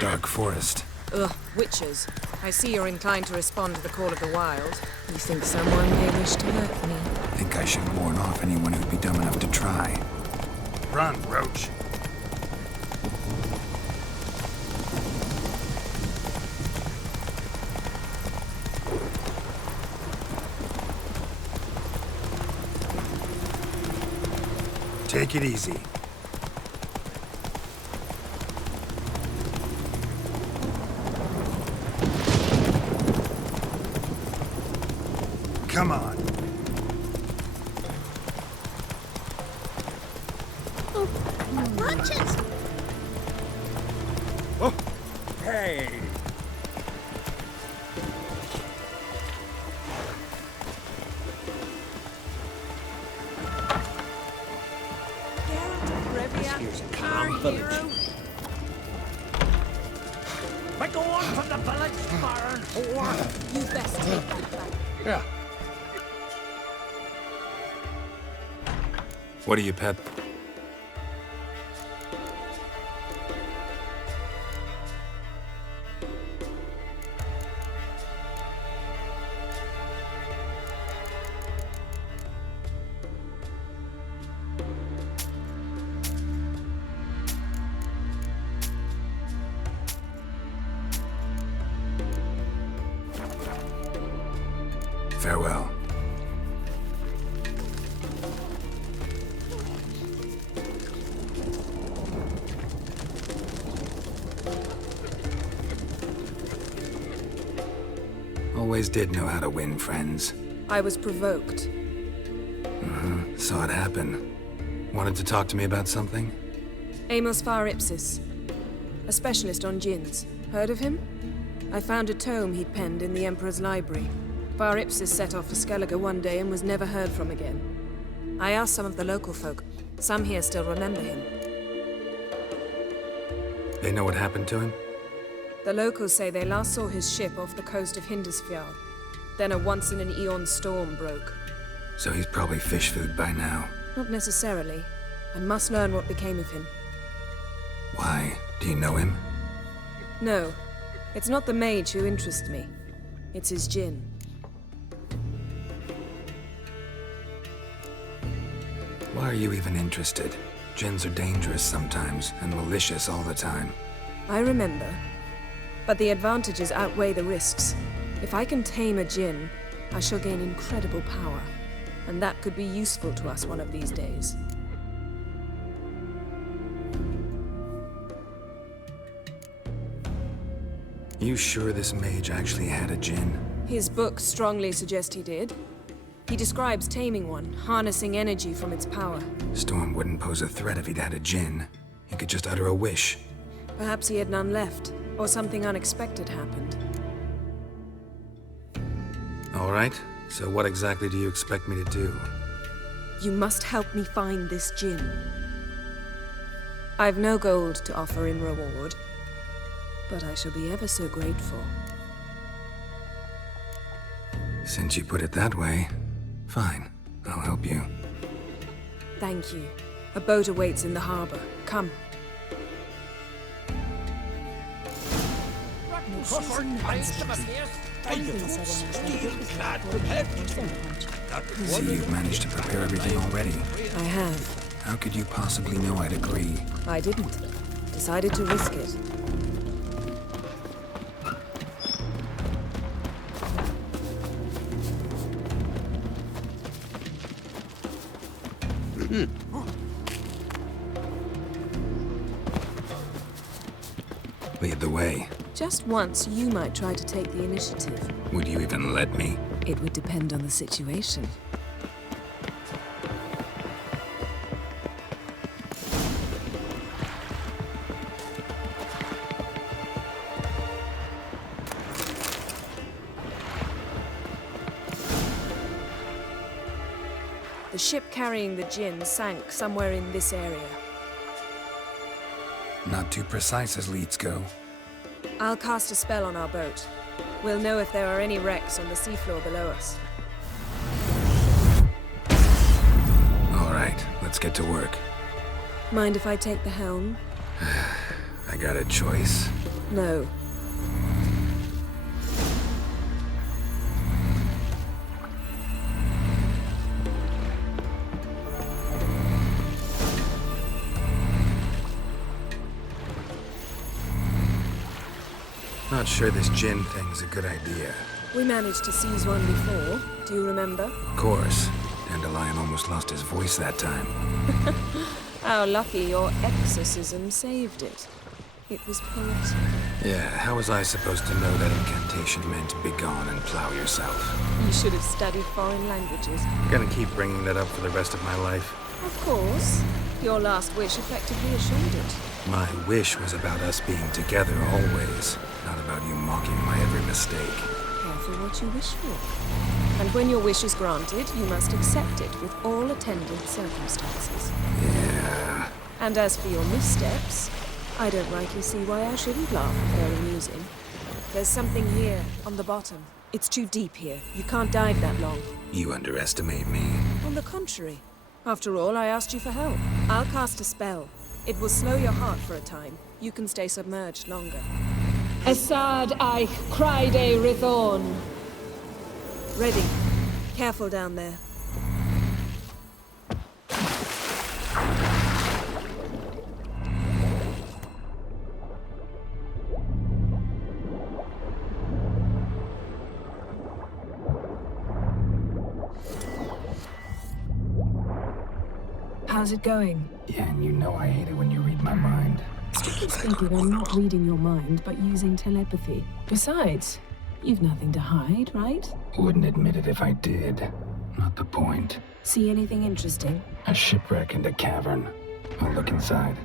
dark forest. Ugh, witches. I see you're inclined to respond to the call of the wild. You think someone may wish to hurt me? I think I should warn off anyone who'd be dumb enough to try. Run, Roach. Take it easy. Come on. Watch it! Oh, hey. Here's a calm village. But go on from the village, foreign whore! You best take that back. Yeah. What are you, Pep? Farewell. Always did know how to win friends. I was provoked. Saw it happen. Wanted to talk to me about something? Amos Far Ipsis. A specialist on djinns. Heard of him? I found a tome he'd penned in the Emperor's library. Far Ipsis set off for Skellige one day and was never heard from again. I asked some of the local folk. Some here still remember him. They know what happened to him? The locals say they last saw his ship off the coast of Hindisfjall. Then a once-in-an-eon storm broke. So he's probably fish food by now. Not necessarily. I must learn what became of him. Why? Do you know him? No. It's not the mage who interests me. It's his djinn. Why are you even interested? Djinns are dangerous sometimes, and malicious all the time. I remember. But the advantages outweigh the risks. If I can tame a djinn, I shall gain incredible power. And that could be useful to us one of these days. You sure this mage actually had a djinn? His books strongly suggest he did. He describes taming one, harnessing energy from its power. Storm wouldn't pose a threat if he'd had a djinn. He could just utter a wish. Perhaps he had none left, or something unexpected happened. All right, so what exactly do you expect me to do? You must help me find this djinn. I've no gold to offer in reward, but I shall be ever so grateful. Since you put it that way, fine. I'll help you. Thank you. A boat awaits in the harbor. Come. See, you've managed to prepare everything already. I have. How could you possibly know I'd agree? I didn't. Decided to risk it. Lead the way. Just once, you might try to take the initiative. Would you even let me? It would depend on the situation. The ship carrying the djinn sank somewhere in this area. Not too precise as leads go. I'll cast a spell on our boat. We'll know if there are any wrecks on the seafloor below us. All right, let's get to work. Mind if I take the helm? I got a choice. No. Not sure this Jinn thing's a good idea. We managed to seize one before. Do you remember? Of course. Dandelion almost lost his voice that time. How lucky your exorcism saved it. It was poetic. Yeah, how was I supposed to know that incantation meant begone and plow yourself? You should have studied foreign languages. Gonna keep bringing that up for the rest of my life. Of course. Your last wish effectively assured it. My wish was about us being together always, not about you mocking my every mistake. Careful what you wish for. And when your wish is granted, you must accept it with all attendant circumstances. Yeah. And as for your missteps, I don't rightly see why I shouldn't laugh if they're amusing. There's something here, on the bottom. It's too deep here. You can't dive that long. You underestimate me. On the contrary. After all, I asked you for help. I'll cast a spell. It will slow your heart for a time. You can stay submerged longer. Assad Eich Cryde Rithorn. Ready. Careful down there. How's it going? Yeah, and you know I hate it when you read my mind. Strictly speaking, I'm not reading your mind, but using telepathy. Besides, you've nothing to hide, right? Wouldn't admit it if I did. Not the point. See anything interesting? A shipwreck and a cavern. I'll look inside.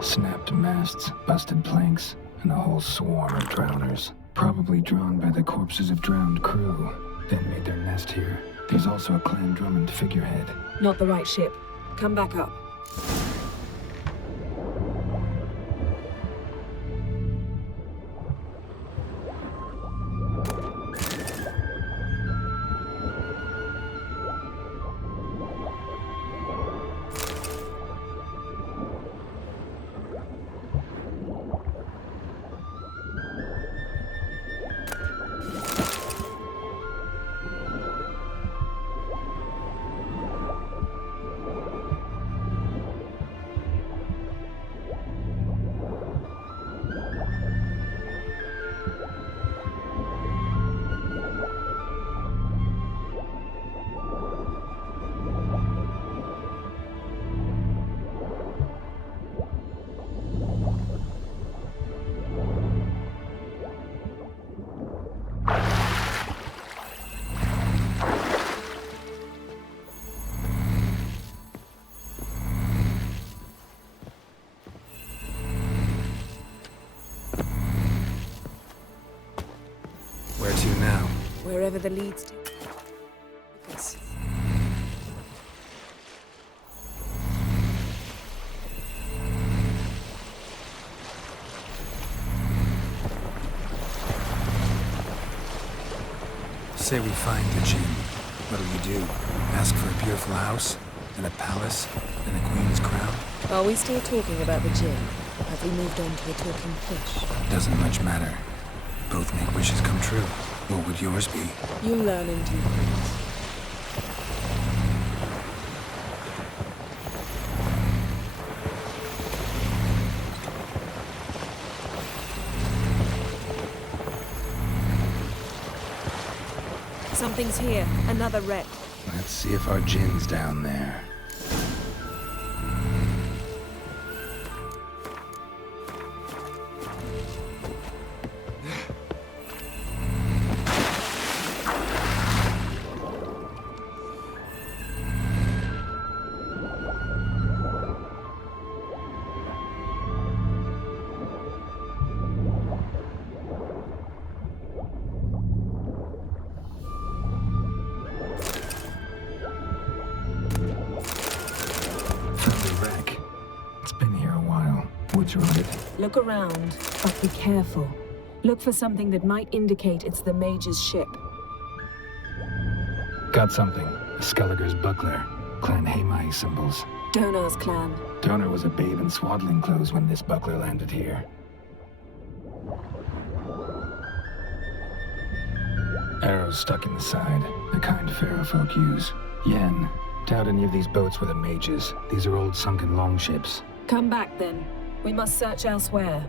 Snapped masts, busted planks, and a whole swarm of drowners. Probably drawn by the corpses of drowned crew. Then made their nest here. There's also a Clan Drummond figurehead. Not the right ship. Come back up. Where to now? Wherever the leads take us. Say we find the Jinn. What'll you do? Ask for a beautiful house? And a palace? And a queen's crown? Are we still talking about the Jinn? Have we moved on to a talking fish? Doesn't much matter. Both make wishes come true. What would yours be? You'll learn in due course. Something's here. Another wreck. Let's see if our Jinn's down there. Look around, but be careful. Look for something that might indicate it's the mage's ship. Got something. Skelliger's buckler. Clan Hamai symbols. Donar's clan. Donar was a babe in swaddling clothes when this buckler landed here. Arrows stuck in the side, the kind Pharaoh folk use. Yen, doubt any of these boats were the mages. These are old sunken longships. Come back then. We must search elsewhere.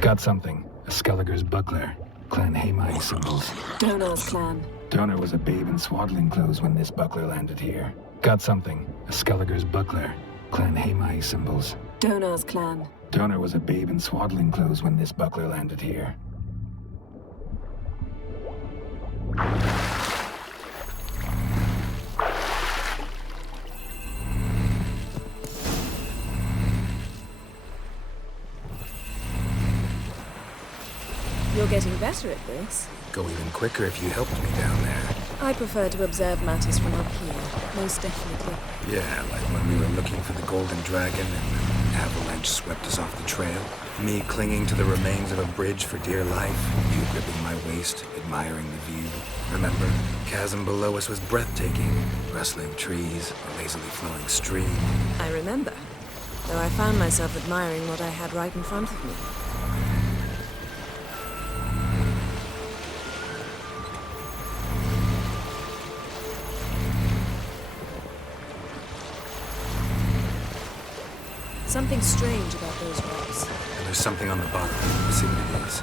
Got something. A Skelliger's buckler. Clan Hamai symbols. Donar's clan. Donar was a babe in swaddling clothes when this buckler landed here. Got something. A Skelliger's buckler. Clan Hamai symbols. Donar's clan. Donar was a babe in swaddling clothes when this buckler landed here. You're getting better at this. Go even quicker if you helped me down there. I prefer to observe matters from up here, most definitely. Yeah, like when we were looking for the Golden Dragon and the avalanche swept us off the trail. Me clinging to the remains of a bridge for dear life. You gripping my waist, admiring the view. Remember, chasm below us was breathtaking. Rustling trees, a lazily flowing stream. I remember, though I found myself admiring what I had right in front of me. Something strange about those rocks. And there's something on the bottom. Let's see what it is.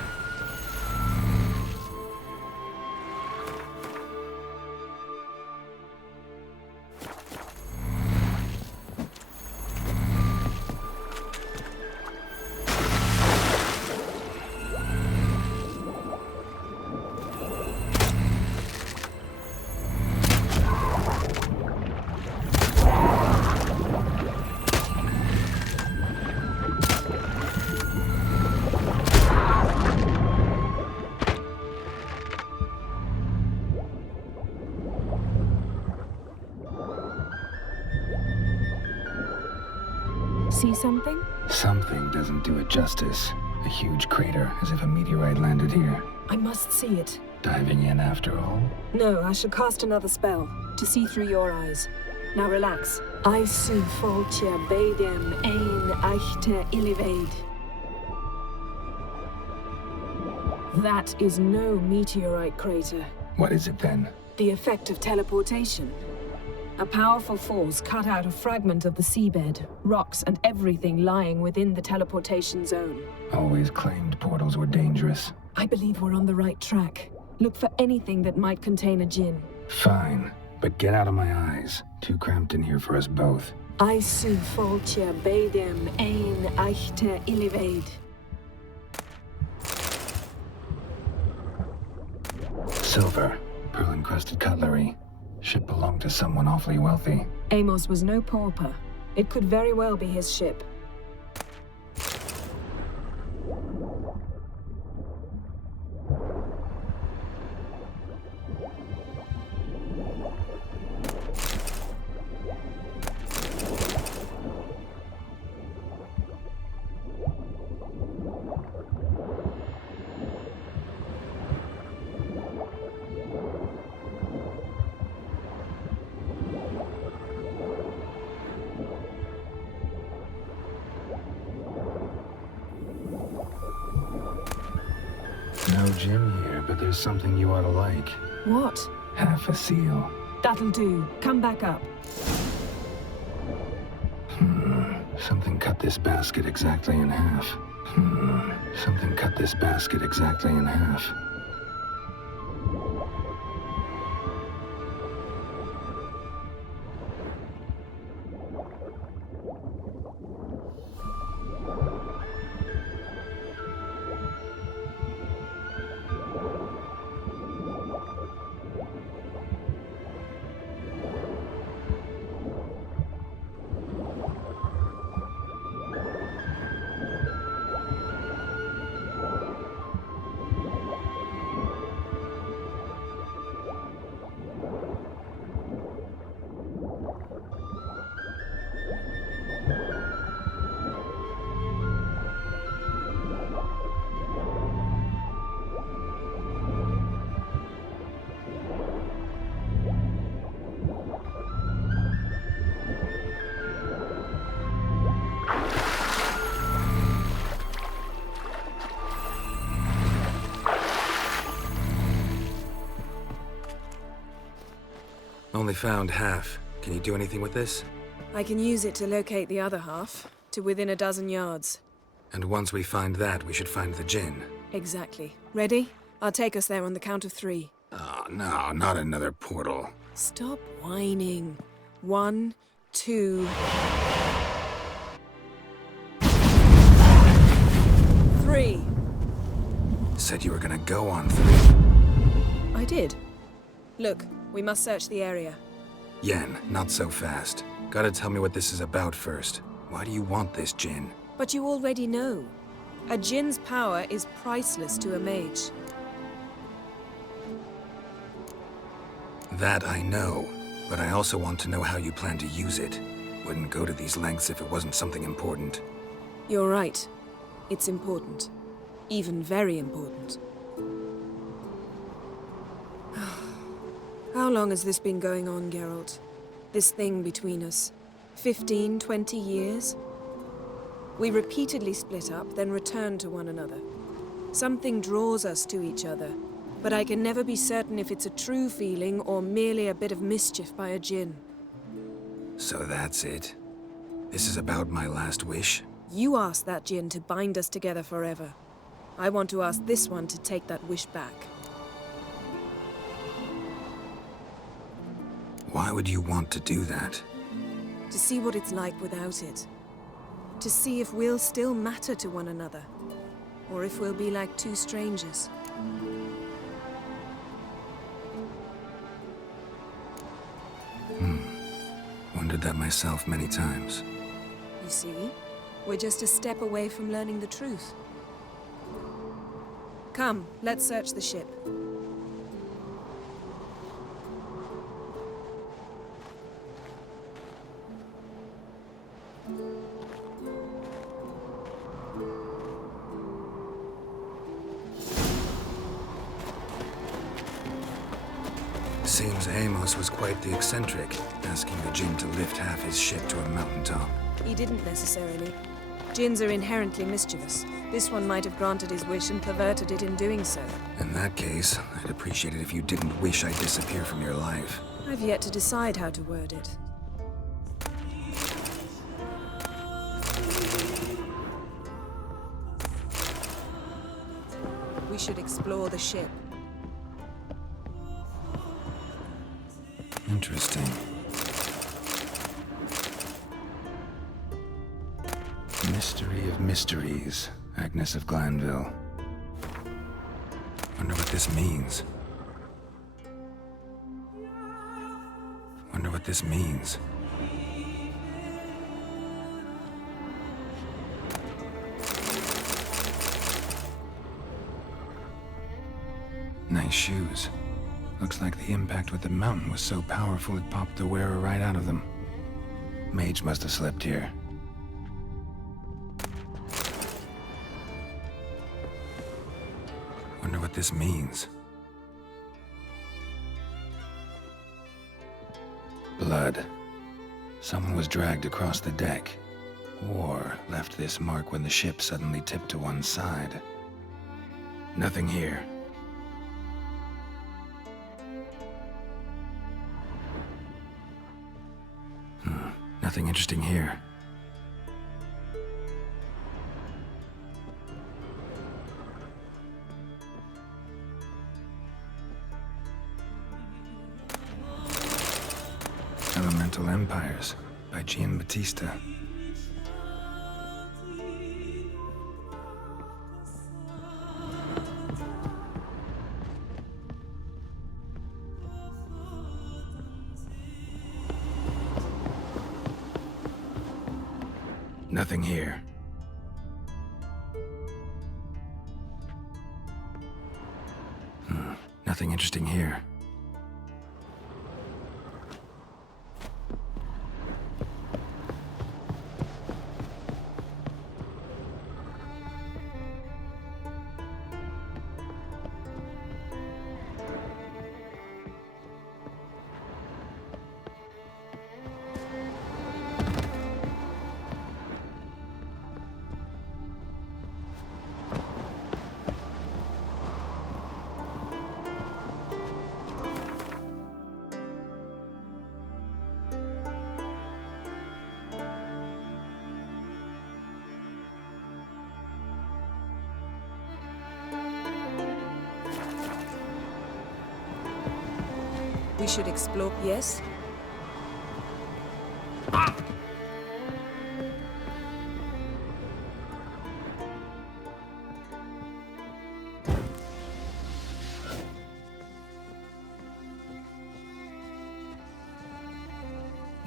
See something? Something doesn't do it justice. A huge crater, as if a meteorite landed here. I must see it. Diving in after all? No, I shall cast another spell, to see through your eyes. Now relax. I su foltia beidem ein eichte illivaid. That is no meteorite crater. What is it then? The effect of teleportation. A powerful force cut out a fragment of the seabed, rocks and everything lying within the teleportation zone. Always claimed portals were dangerous. I believe we're on the right track. Look for anything that might contain a djinn. Fine, but get out of my eyes. Too cramped in here for us both. I su foltia beidem ein eichte illivaid. Silver, pearl-encrusted cutlery. Ship belonged to someone awfully wealthy. Amos was no pauper. It could very well be his ship. No gym here, but there's something you ought to like. What? Half a seal. That'll do. Come back up. Something cut this basket exactly in half. Something cut this basket exactly in half. Only found half. Can you do anything with this? I can use it to locate the other half, to within a dozen yards. And once we find that, we should find the Jinn. Exactly. Ready? I'll take us there on the count of 3. Oh, no, not another portal. Stop whining. 1, 2... 3. Said you were gonna go on 3. I did. Look, we must search the area. Yen, not so fast. Gotta tell me what this is about first. Why do you want this Jinn? But you already know. A Jinn's power is priceless to a mage. That I know, but I also want to know how you plan to use it. Wouldn't go to these lengths if it wasn't something important. You're right. It's important. Even very important. How long has this been going on, Geralt? This thing between us? 15, 20 years? We repeatedly split up, then returned to one another. Something draws us to each other, but I can never be certain if it's a true feeling or merely a bit of mischief by a Jinn. So that's it? This is about my last wish? You asked that Jinn to bind us together forever. I want to ask this one to take that wish back. Why would you want to do that? To see what it's like without it. To see if we'll still matter to one another. Or if we'll be like two strangers. Wondered that myself many times. You see? We're just a step away from learning the truth. Come, let's search the ship. Seems Amos was quite the eccentric, asking the Jinn to lift half his ship to a mountaintop. He didn't necessarily. Jinns are inherently mischievous. This one might have granted his wish and perverted it in doing so. In that case, I'd appreciate it if you didn't wish I'd disappear from your life. I've yet to decide how to word it. We should explore the ship. Interesting. Mystery of mysteries, Agnes of Glanville. Wonder what this means. Wonder what this means. Nice shoes. Looks like the impact with the mountain was so powerful it popped the wearer right out of them. Mage must have slept here. Wonder what this means. Blood. Someone was dragged across the deck. Or left this mark when the ship suddenly tipped to one side. Nothing here. Nothing interesting here. Elemental Empires by Giambattista. Nothing here. Nothing interesting here. We should explore... Yes?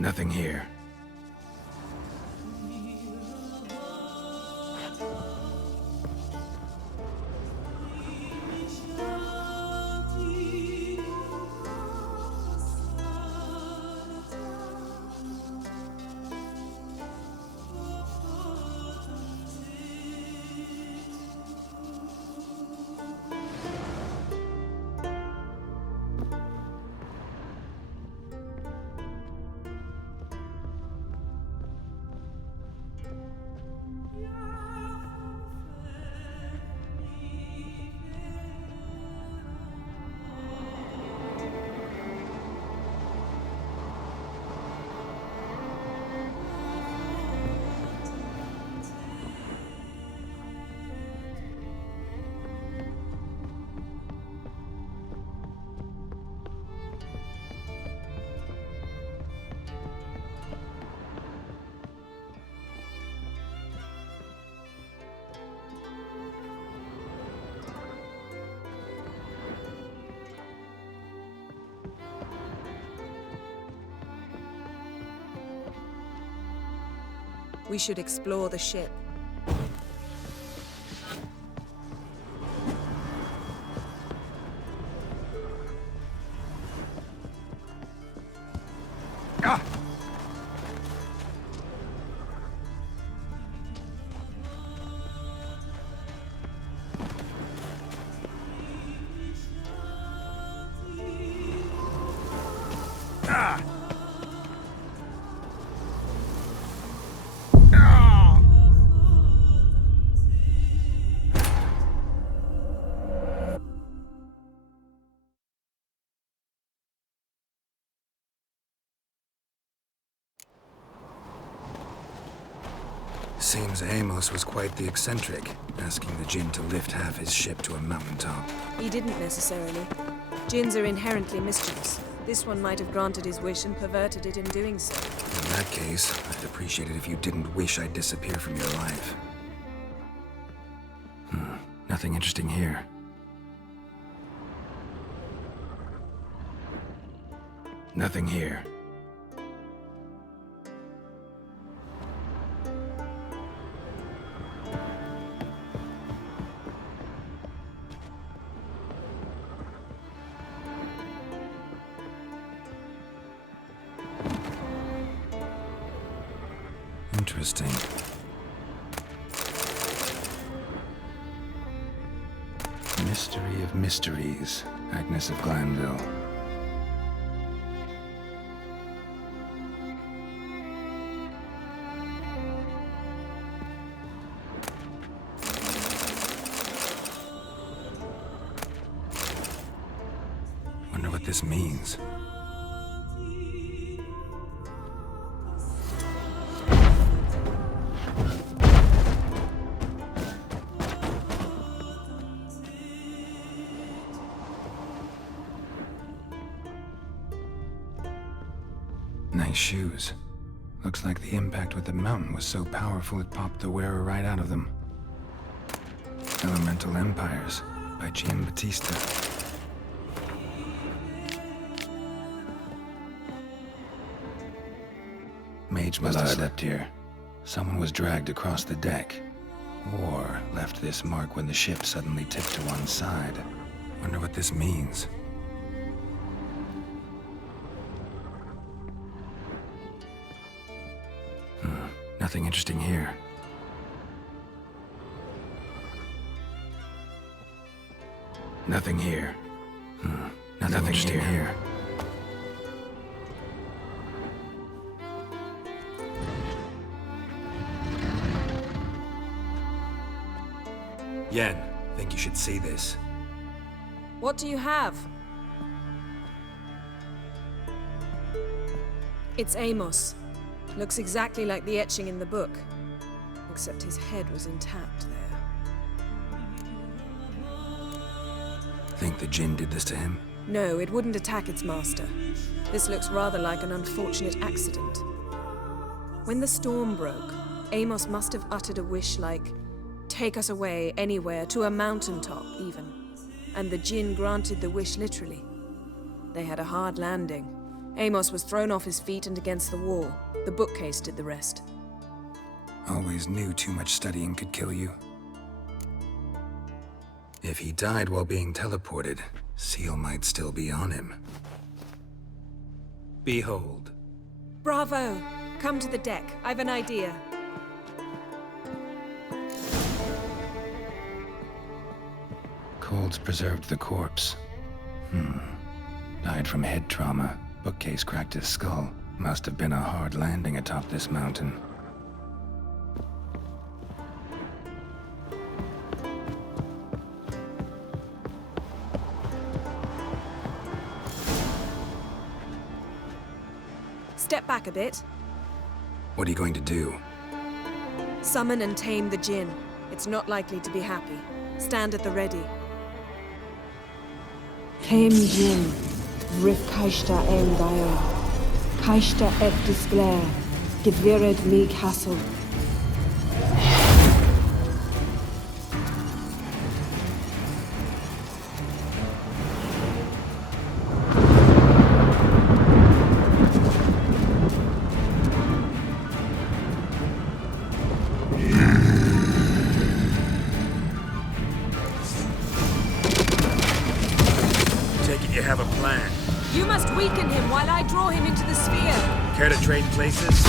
Nothing here. We should explore the ship. Seems Amos was quite the eccentric, asking the Jinn to lift half his ship to a mountaintop. He didn't necessarily. Jinns are inherently mischievous. This one might have granted his wish and perverted it in doing so. In that case, I'd appreciate it if you didn't wish I'd disappear from your life. Nothing interesting here. Nothing here. Interesting. Mystery of mysteries, Agnes of Glanville. Wonder what this means. Nice shoes. Looks like the impact with the mountain was so powerful it popped the wearer right out of them. Elemental Empires by Giambattista. Mage must have slept here. Someone was dragged across the deck. Or left this mark when the ship suddenly tipped to one side. Wonder what this means. Nothing interesting here. Nothing here. Nothing interesting here. Yen, think you should see this. What do you have? It's Amos. Looks exactly like the etching in the book. Except his head was intact there. Think the Jinn did this to him? No, it wouldn't attack its master. This looks rather like an unfortunate accident. When the storm broke, Amos must have uttered a wish like, "Take us away, anywhere, to a mountaintop, even." And the Jinn granted the wish literally. They had a hard landing. Amos was thrown off his feet and against the wall. The bookcase did the rest. Always knew too much studying could kill you. If he died while being teleported, Seal might still be on him. Behold. Bravo! Come to the deck. I've an idea. Cold's preserved the corpse. Died from head trauma. Bookcase cracked his skull. Must have been a hard landing atop this mountain. Step back a bit. What are you going to do? Summon and tame the Jinn. It's not likely to be happy. Stand at the ready. Came Jin, Rif Kaishta en Gaia, Kaishta et Disglare, Gedvired me Castle. You have a plan. You must weaken him while I draw him into the sphere. Care to trade places?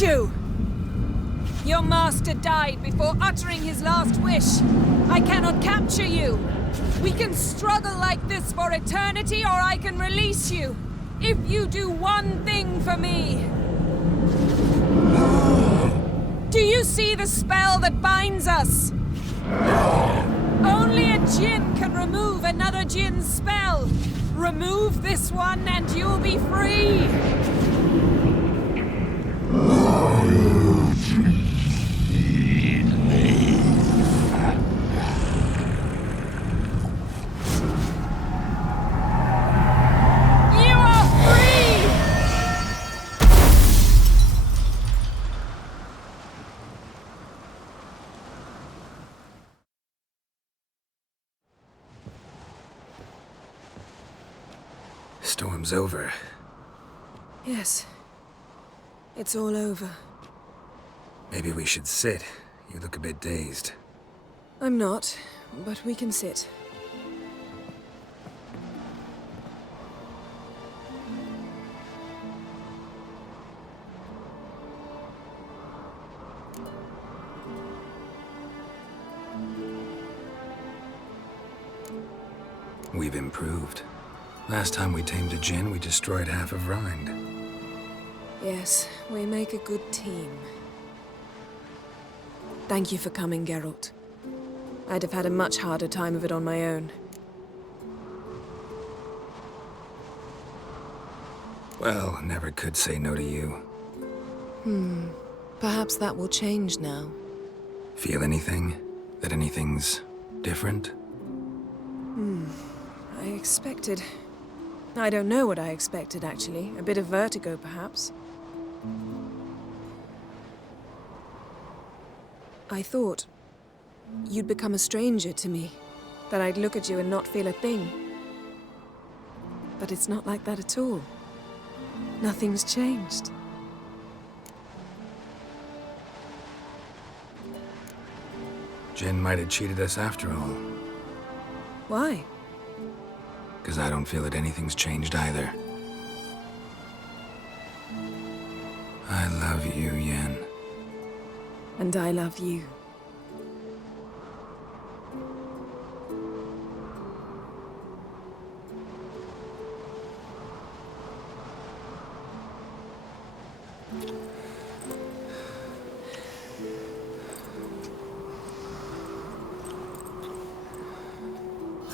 You! Your master died before uttering his last wish. I cannot capture you. We can struggle like this for eternity, or I can release you. If you do one thing for me. Do you see the spell that binds us? Only a Jinn can remove another Jinn's spell. Remove this one and you'll be free. Storm's over. Yes. It's all over. Maybe we should sit. You look a bit dazed. I'm not, but we can sit. We've improved. Last time we tamed a Jinn, we destroyed half of Rind. Yes, we make a good team. Thank you for coming, Geralt. I'd have had a much harder time of it on my own. Well, never could say no to you. Perhaps that will change now. Feel anything? That anything's different? I expected... I don't know what I expected, actually. A bit of vertigo, perhaps. I thought you'd become a stranger to me. That I'd look at you and not feel a thing. But it's not like that at all. Nothing's changed. Jin might have cheated us after all. Why? Because I don't feel that anything's changed either. I love you, Yen. And I love you.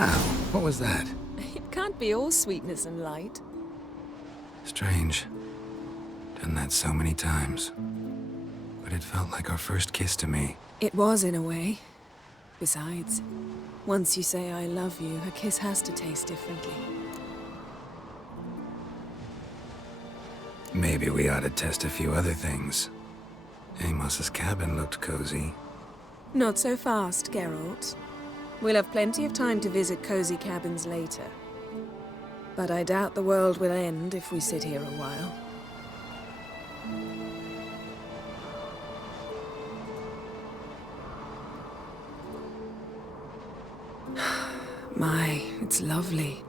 Ow, what was that? It can't be all sweetness and light. Strange. Done that so many times. But it felt like our first kiss to me. It was, in a way. Besides, once you say I love you, a kiss has to taste differently. Maybe we ought to test a few other things. Amos's cabin looked cozy. Not so fast, Geralt. We'll have plenty of time to visit cozy cabins later. But I doubt the world will end if we sit here a while. My, it's lovely.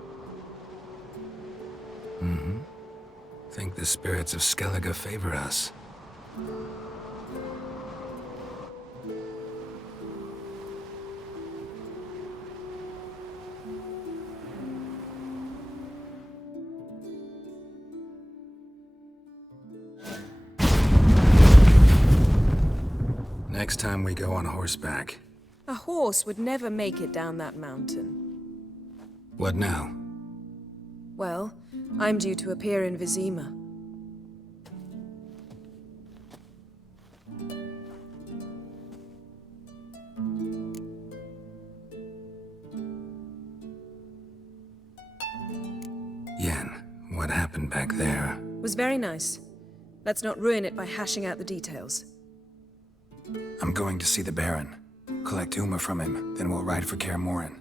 Think the spirits of Skellige favor us. Next time we go on horseback. A horse would never make it down that mountain. What now? Well, I'm due to appear in Vizima. Yen, what happened back there? Was very nice. Let's not ruin it by hashing out the details. I'm going to see the Baron. Collect Uma from him, then we'll ride for Kaer Morhen.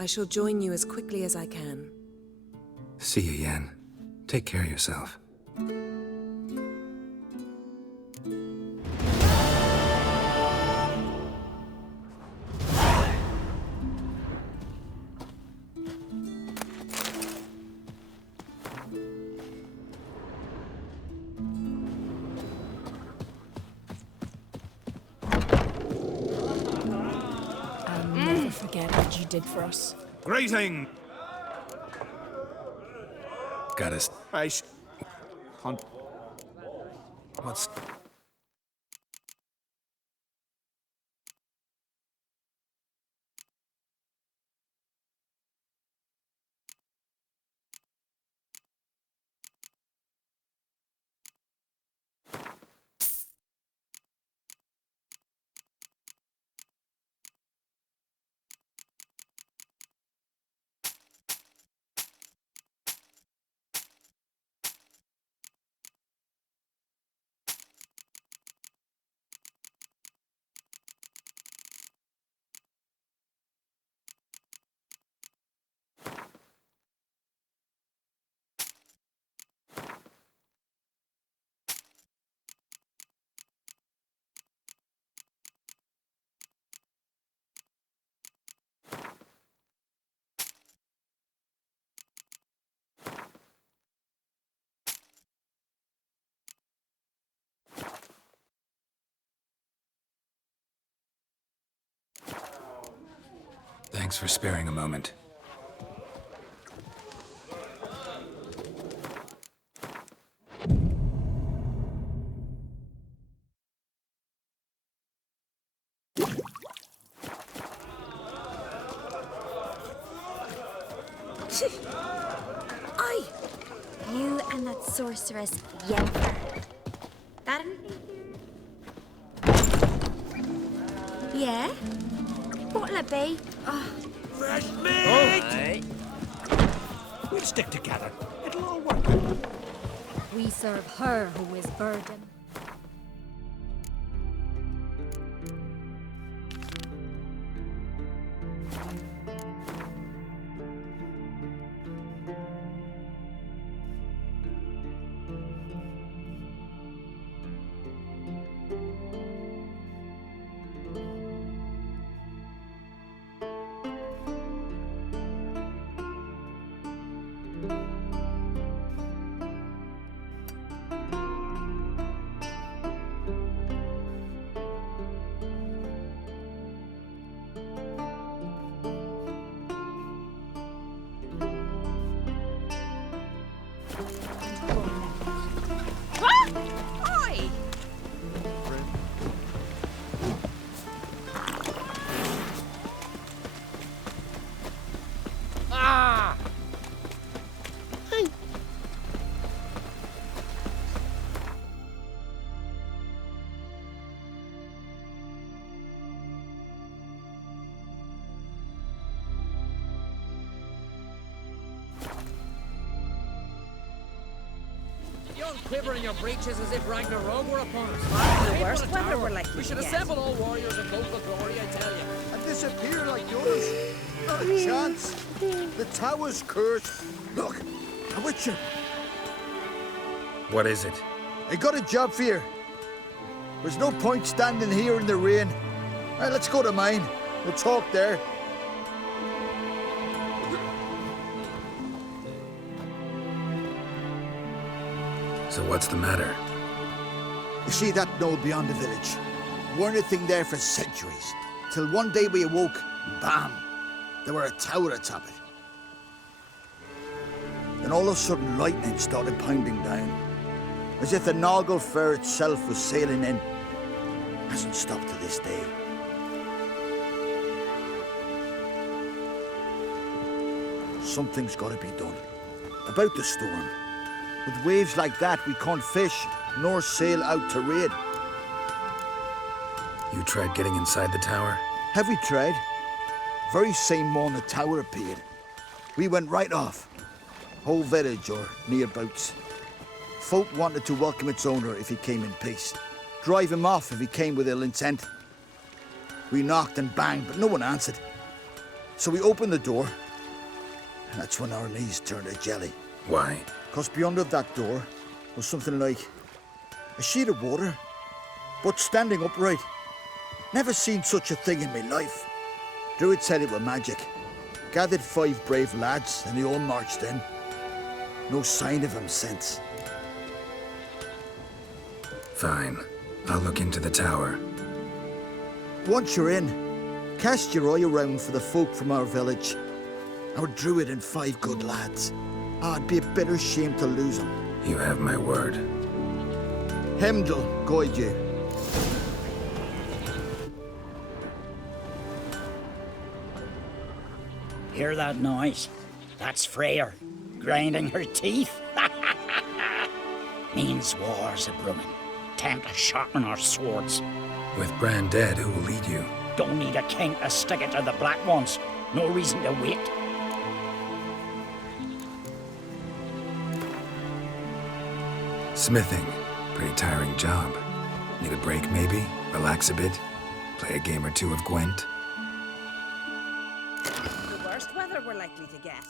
I shall join you as quickly as I can. See you, Yen. Take care of yourself. I'll never forget what you did for us. Greeting! Got us. Hunt. What's... Thanks for sparing a moment. Aye. You and that sorceress, Yennefer. That Yeah? What'll it be? Oh. Fresh meat! We'll stick together. It'll all work. We serve her who is burden. You don't quiver in your breeches as if Ragnarok were upon us. The worst weather we're likely We should to get. assemble all warriors and go for glory, I tell you. And disappear like yours? Not a chance. The tower's cursed. Look, a witcher. What is it? I got a job for you. There's no point standing here in the rain. Right, let's go to mine. We'll talk there. So what's the matter? You see that knoll beyond the village? Weren't a thing there for centuries. Till one day we awoke, and bam! There were a tower atop it. Then all of a sudden lightning started pounding down. As if the Noggle Fair itself was sailing in. Hasn't stopped to this day. Something's got to be done. About the storm. With waves like that, we can't fish, nor sail out to raid. You tried getting inside the tower? Have we tried? Very same morning the tower appeared. We went right off. Whole village or nearabouts. Folk wanted to welcome its owner if he came in peace. Drive him off if he came with ill intent. We knocked and banged, but no one answered. So we opened the door, and that's when our knees turned to jelly. Why? Because beyond that door was something like a sheet of water, but standing upright. Never seen such a thing in my life. Druid said it was magic. Gathered 5 brave lads, and they all marched in. No sign of him since. Fine. I'll look into the tower. Once you're in, cast your eye around for the folk from our village. Our druid and 5 good lads. It'd be a bitter shame to lose them. You have my word. Heimdall guide you. Hear that noise? That's Freyr, grinding her teeth. Means war's a brewing. Time to sharpen our swords. With Bran dead, who will lead you? Don't need a king to stick it to the Black Ones. No reason to wait. Smithing. Pretty tiring job. Need a break, maybe? Relax a bit? Play a game or two of Gwent? The worst weather we're likely to get.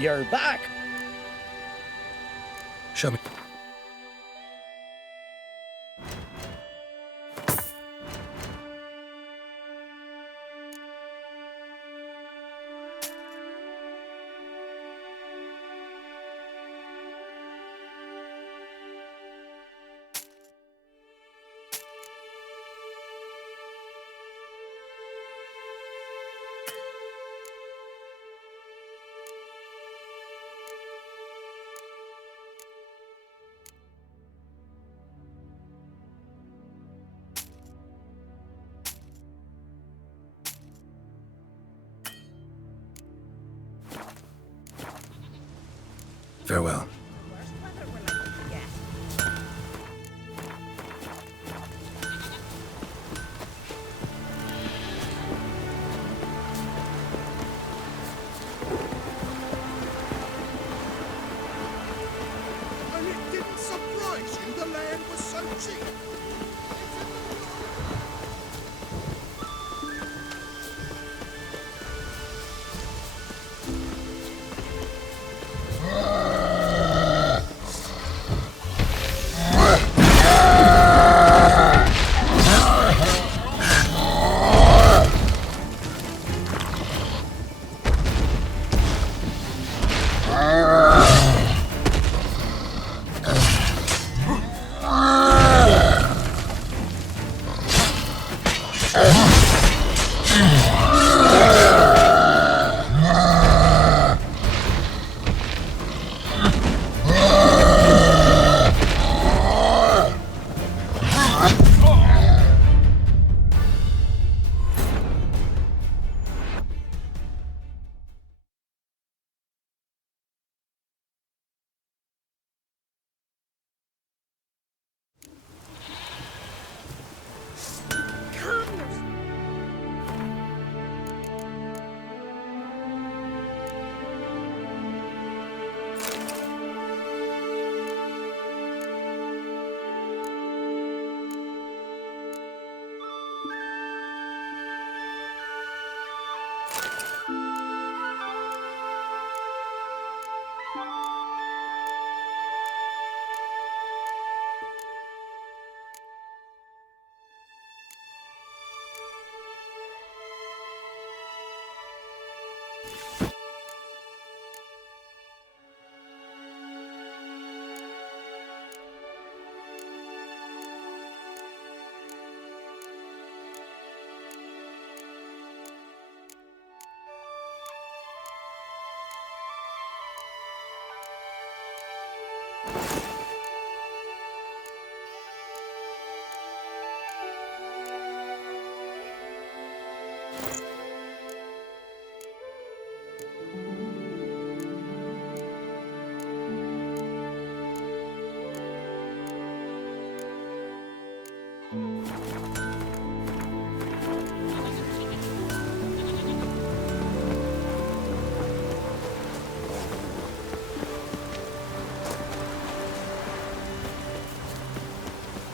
You're back. Show me. Farewell. And it didn't surprise you the land was so cheap.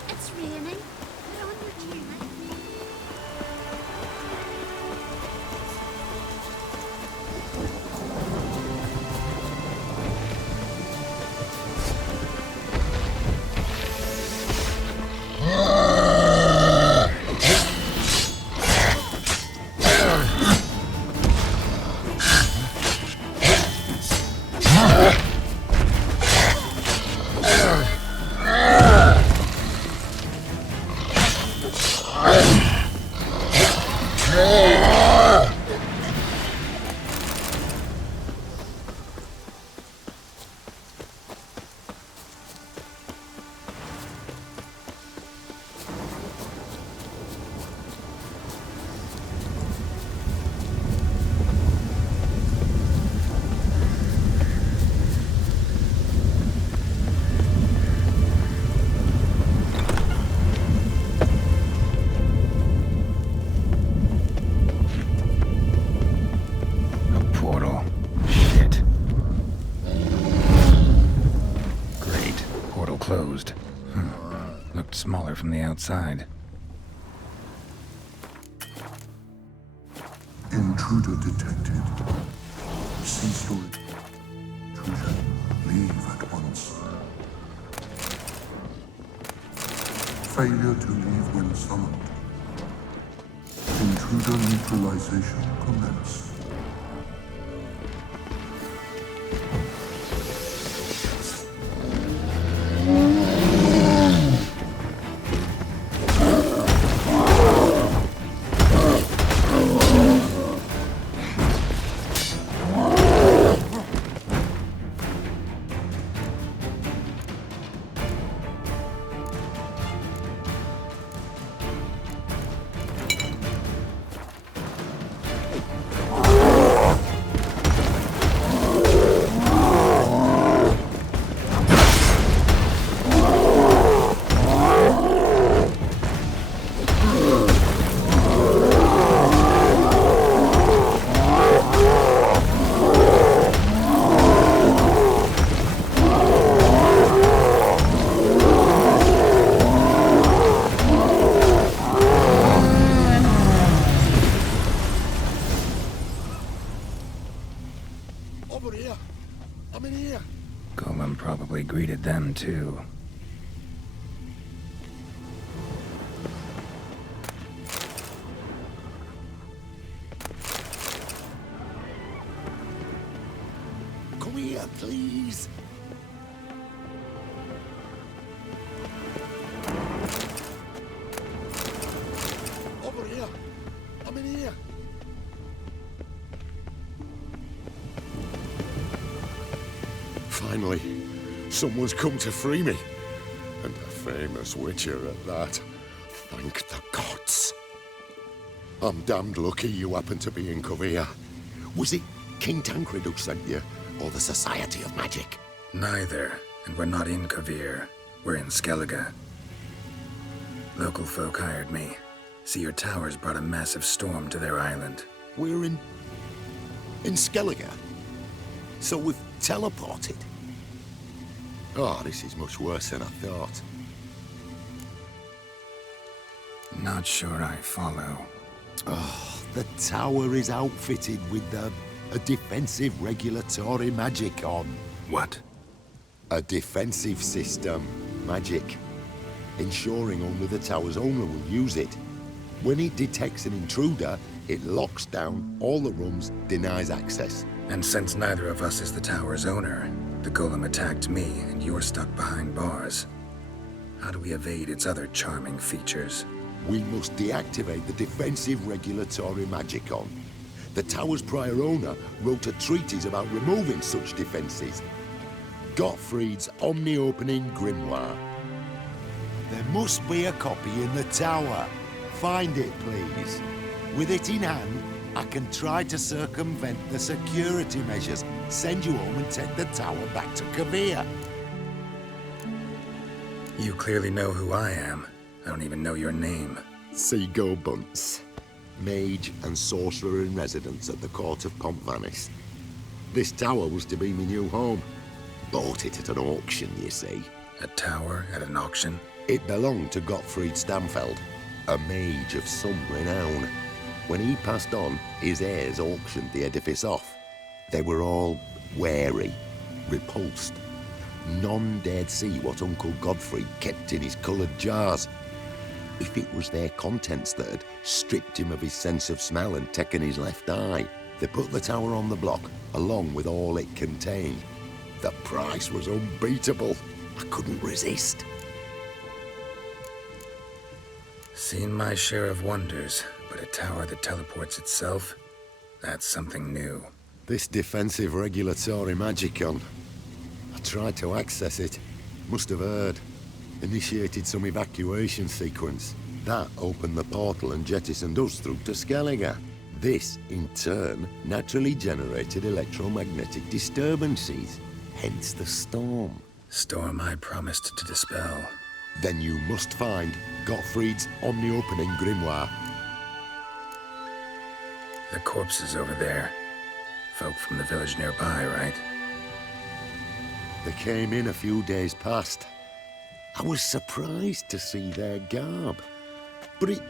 It's raining. They're on their journey. Closed. Looked smaller from the outside. Intruder detected. See storage. Failure to leave when summoned. Intruder neutralization commence. Golem probably greeted them too. Come here, please. Over here. I'm in here. Finally, someone's come to free me. And a famous witcher at that. Thank the gods. I'm damned lucky you happen to be in Kovir. Was it King Tancred who sent you, or the Society of Magic? Neither, and we're not in Kovir. We're in Skellige. Local folk hired me. See, your towers brought a massive storm to their island. We're in Skellige? So we've teleported? Oh, this is much worse than I thought. Not sure I follow. Oh, the tower is outfitted with a defensive regulatory magic on. What? A defensive system. Magic. Ensuring only the tower's owner will use it. When it detects an intruder, it locks down all the rooms, denies access. And since neither of us is the tower's owner, the golem attacked me and you're stuck behind bars. How do we evade its other charming features? We must deactivate the defensive regulatory magicon. The tower's prior owner wrote a treatise about removing such defenses. Gottfried's Omni-Opening Grimoire. There must be a copy in the tower. Find it, please. With it in hand, I can try to circumvent the security measures, send you home and take the tower back to Kovir. You clearly know who I am. I don't even know your name. Seago Bunce. Mage and sorcerer in residence at the court of Pontvanis. This tower was to be my new home. Bought it at an auction, you see. A tower at an auction? It belonged to Gottfried Stamfeld, a mage of some renown. When he passed on, his heirs auctioned the edifice off. They were all wary, repulsed. None dared see what Uncle Godfrey kept in his coloured jars. If it was their contents that had stripped him of his sense of smell and taken his left eye, they put the tower on the block, along with all it contained. The price was unbeatable. I couldn't resist. Seen my share of wonders, but a tower that teleports itself? That's something new. This defensive regulatory magicon. I tried to access it. Must have heard. Initiated some evacuation sequence. That opened the portal and jettisoned us through to Skellige. This, in turn, naturally generated electromagnetic disturbances. Hence the storm. Storm I promised to dispel. Then you must find Gottfried's Omni-Opening Grimoire. The corpses over there. Folk from the village nearby, right? They came in a few days past. I was surprised to see their garb. But it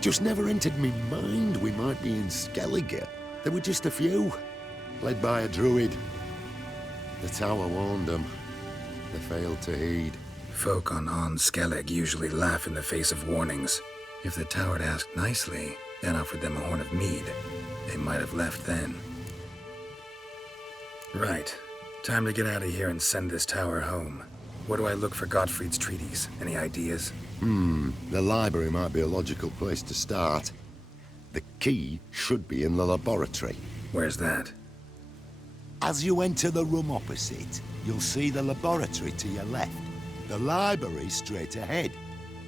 just never entered me mind we might be in Skellige. There were just a few, led by a druid. The tower warned them. They failed to heed. Folk on Skellig usually laugh in the face of warnings. If the tower had asked nicely, then offered them a horn of mead, they might have left then. Right. Time to get out of here and send this tower home. Where do I look for Gottfried's treatise? Any ideas? The library might be a logical place to start. The key should be in the laboratory. Where's that? As you enter the room opposite, you'll see the laboratory to your left. The library straight ahead.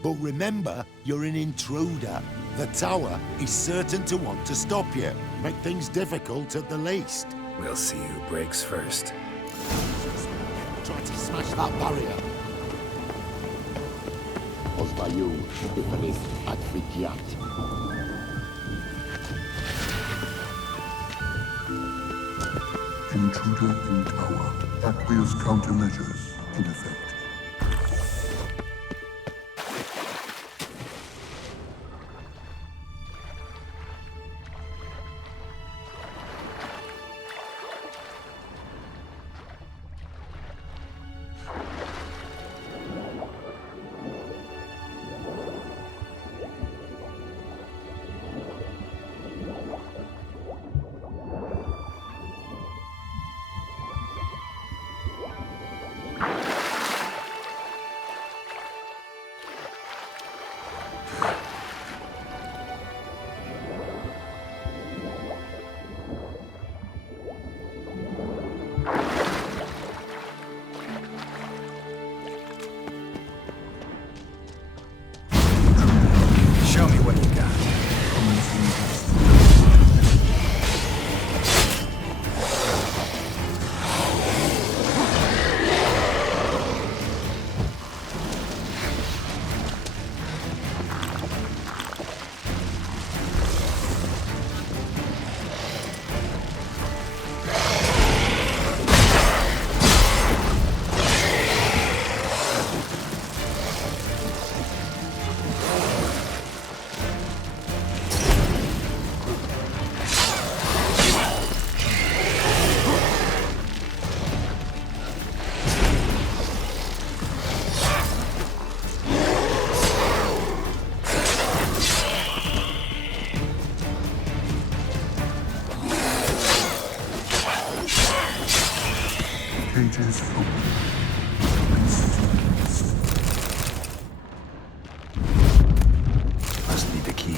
But remember, you're an intruder. The tower is certain to want to stop you. Make things difficult at the least. We'll see who breaks first. Try to smash that barrier. Ozbayu, Iferis, Advigiat. Intruder in tower. Aqueous countermeasures in effect. Show me what you got. Cages open. Must need the key.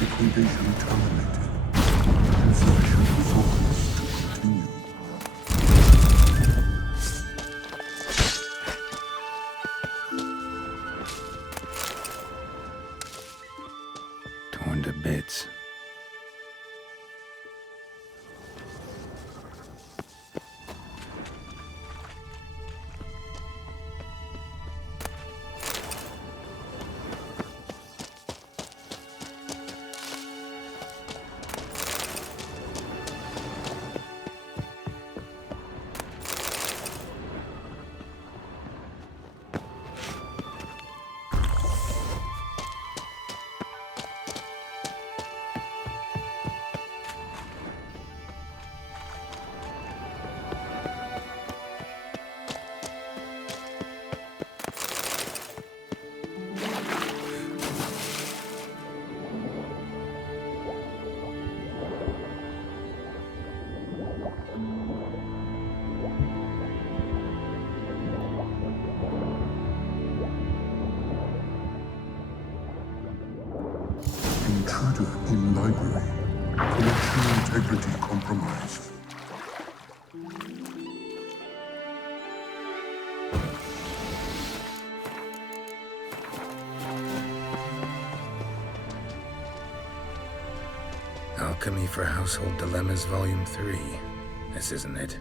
Liquidation terminated. Insufficient resources to continue. Torn to bits. intruder in library. Collection integrity compromised. Alchemy for Household Dilemmas, Volume 3. This isn't it.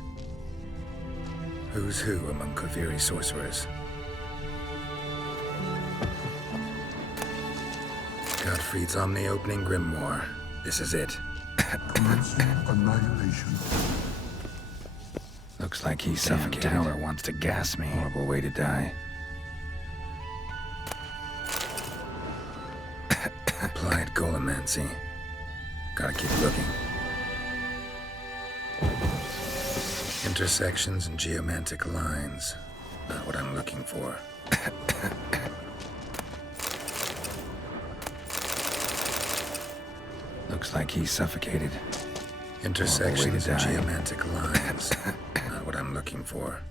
Who's who among Kaviri sorcerers? Gottfried's Omni-Opening Grimoire. This is it. Commencing annihilation. Looks like he suffocated. Tower wants to gas me. Horrible way to die. Applied Golemancy. Gotta keep looking. Intersections and geomantic lines. Not what I'm looking for. Looks like he suffocated. Intersections and geomantic lines. Not what I'm looking for.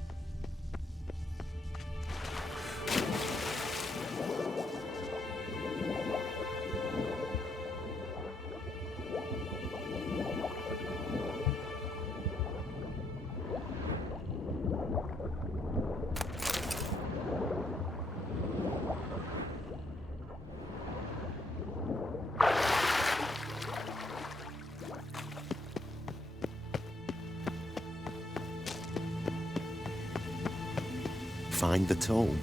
Find the tome.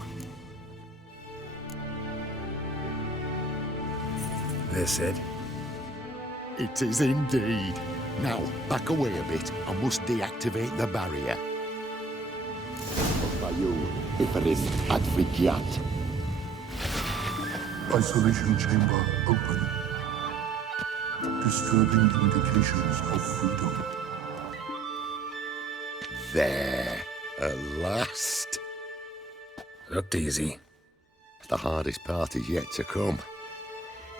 This it? It is indeed. Now, back away a bit. I must deactivate the barrier. By you, Iferin Advigiat. Isolation chamber open. Disturbing indications of freedom. There. At last. Looked easy. The hardest part is yet to come.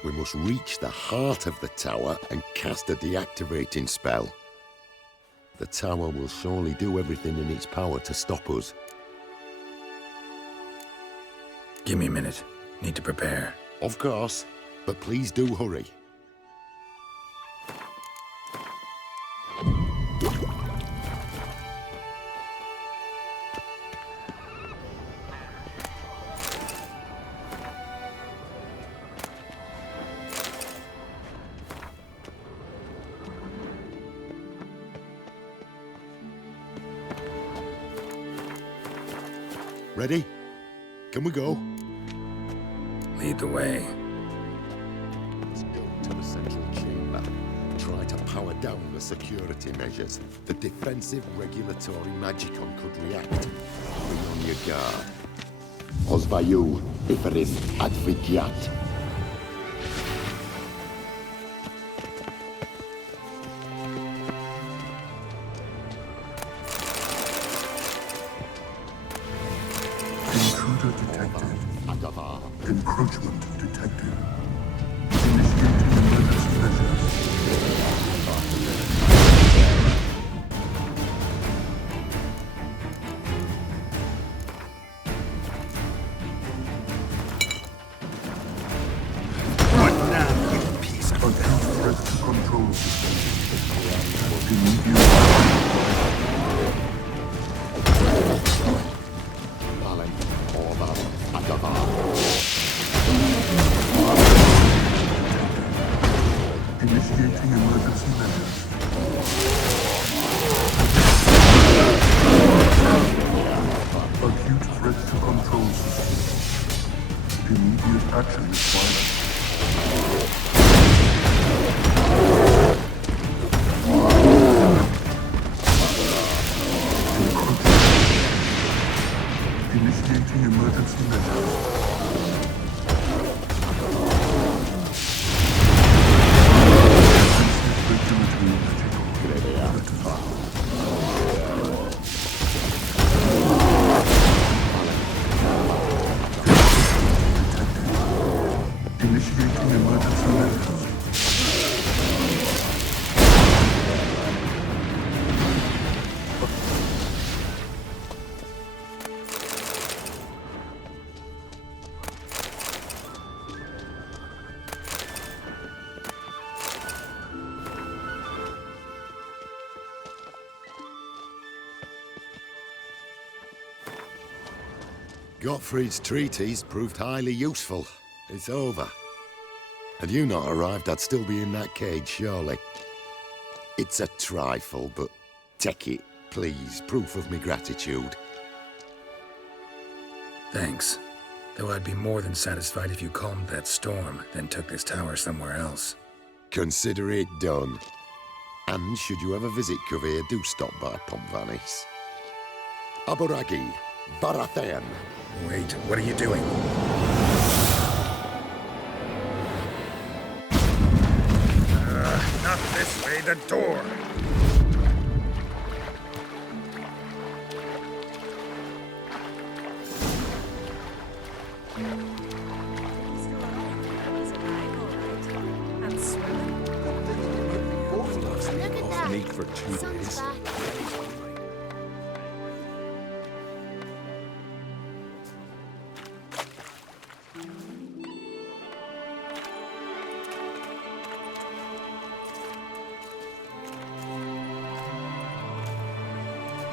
We must reach the heart of the tower and cast a deactivating spell. The tower will surely do everything in its power to stop us. Give me a minute. Need to prepare. Of course, but please do hurry. Ready? Can we go? Lead the way. Let's go to the central chamber. Try to power down the security measures. The defensive regulatory magicon could react. Be on your guard. Osvayu, Iferin Advigiat. Detected. Encroachment detected. Initiating emergency measures. What now, you piece of... Acute threat to control system. Immediate... Initiating emergency measures. Acute threat to control system. Immediate action required. Initiating emergency measures. Initiating emergency measures. Gottfried's treatise proved highly useful. It's over. Had you not arrived, I'd still be in that cage, surely. It's a trifle, but take it, please. Proof of me gratitude. Thanks. Though I'd be more than satisfied if you calmed that storm, then took this tower somewhere else. Consider it done. And should you ever visit Kovir, do stop by Pompvanis. Aboragi, Barathan. Wait, what are you doing? Not this way, the door! Look at that. Meat for 2 Sun's days. back.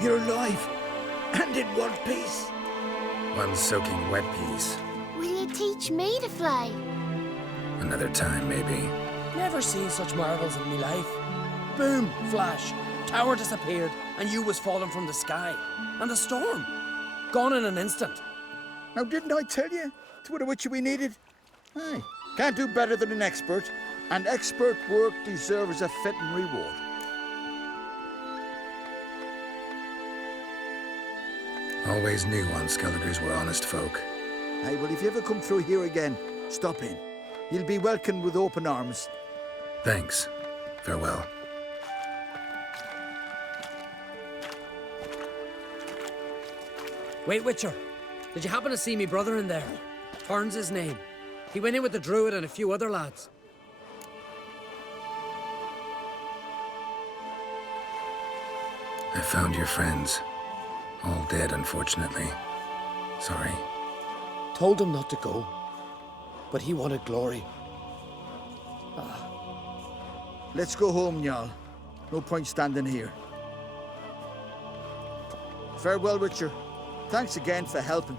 You're alive, and in one piece. One soaking wet piece. Will you teach me to fly? Another time, maybe. Never seen such marvels in me life. Boom, flash, tower disappeared, and you was falling from the sky. And the storm, gone in an instant. Now, didn't I tell you? It's what a witcher we needed. Aye, can't do better than an expert, and expert work deserves a fitting reward. Always knew on Skelligers were honest folk. Aye, well, if you ever come through here again, stop in. You'll be welcomed with open arms. Thanks. Farewell. Wait, Witcher. Did you happen to see me brother in there? Torn's his name. He went in with the druid and a few other lads. I found your friends. All dead, unfortunately. Sorry. Told him not to go, but he wanted glory. Let's go home, Jarl. No point standing here. Farewell, Witcher. Thanks again for helping.